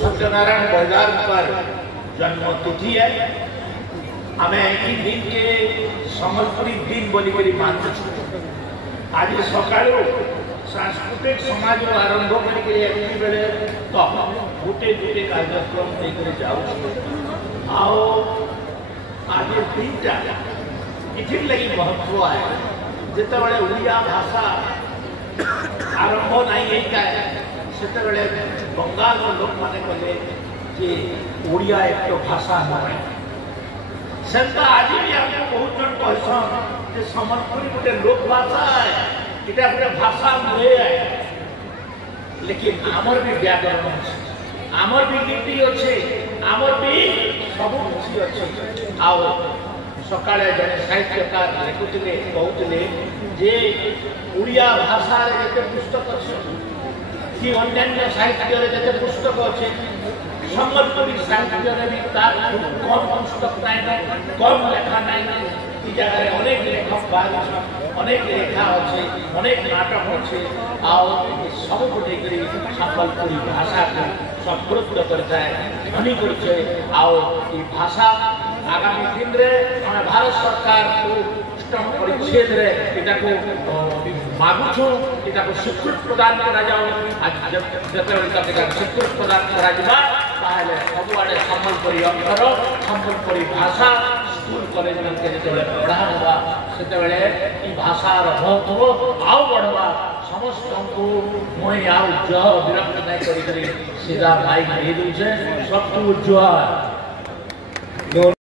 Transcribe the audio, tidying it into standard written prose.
सत्यनारायण बलिदान पर जन्म तिथि है। आम एक दिन के सम्बलपुरी दिन बोलिक मानु। आज सका सांस्कृतिक समाज आरंभ कर तो गोटे गोटे कार्यक्रम लेकर जाओ। आज दीटा इथि लगी महत्व है जिते ओडिया भाषा आरंभ नहीं से बंगाल लोक मैंने कहले कि ओडिया एक तो भाषा नुहे से आज भी आपको बहुत जन कहसन सम्बलपुरी गोटे लोक भाषा है इटा गोटे भाषा नुहे है। लेकिन आमर भी व्याकरण अच्छे आमर भी नीति अच्छे आमर भी सब किसी अच्छे। आओ सकाଳେ जड़े साहित्यकार लिखुले कहते जे ओडिया भाषा जिते पुस्तक अच्छे कि अन्य साहित्य जिते पुस्तक अच्छे सम्बलपुरी साहित्य भी तार कम पुस्तक ना कम लेखा ना जगह अनेक लेखक बाहर अनेक लेखा अच्छे अनेक नाटक अच्छे सब को लेकर सम्बलपुरी भाषा को समृद्ध करता है धनी कर भाषा आगामी दिन में भारत सरकार को अष्टम परिच्छेद मागुछु को स्वीकृत प्रदान करा स्वीकृत प्रदान करा सबुआड़े सम्बलपुरी अक्षर सम्बलपुरी भाषा स्कूल कॉलेज में पढ़ा होगा से भाषार महत्व आउ बढ़वा समस्त को मुई आउ जहर विरक्त नहीं कर सीधा माइक दे दूचे सबको जुहार।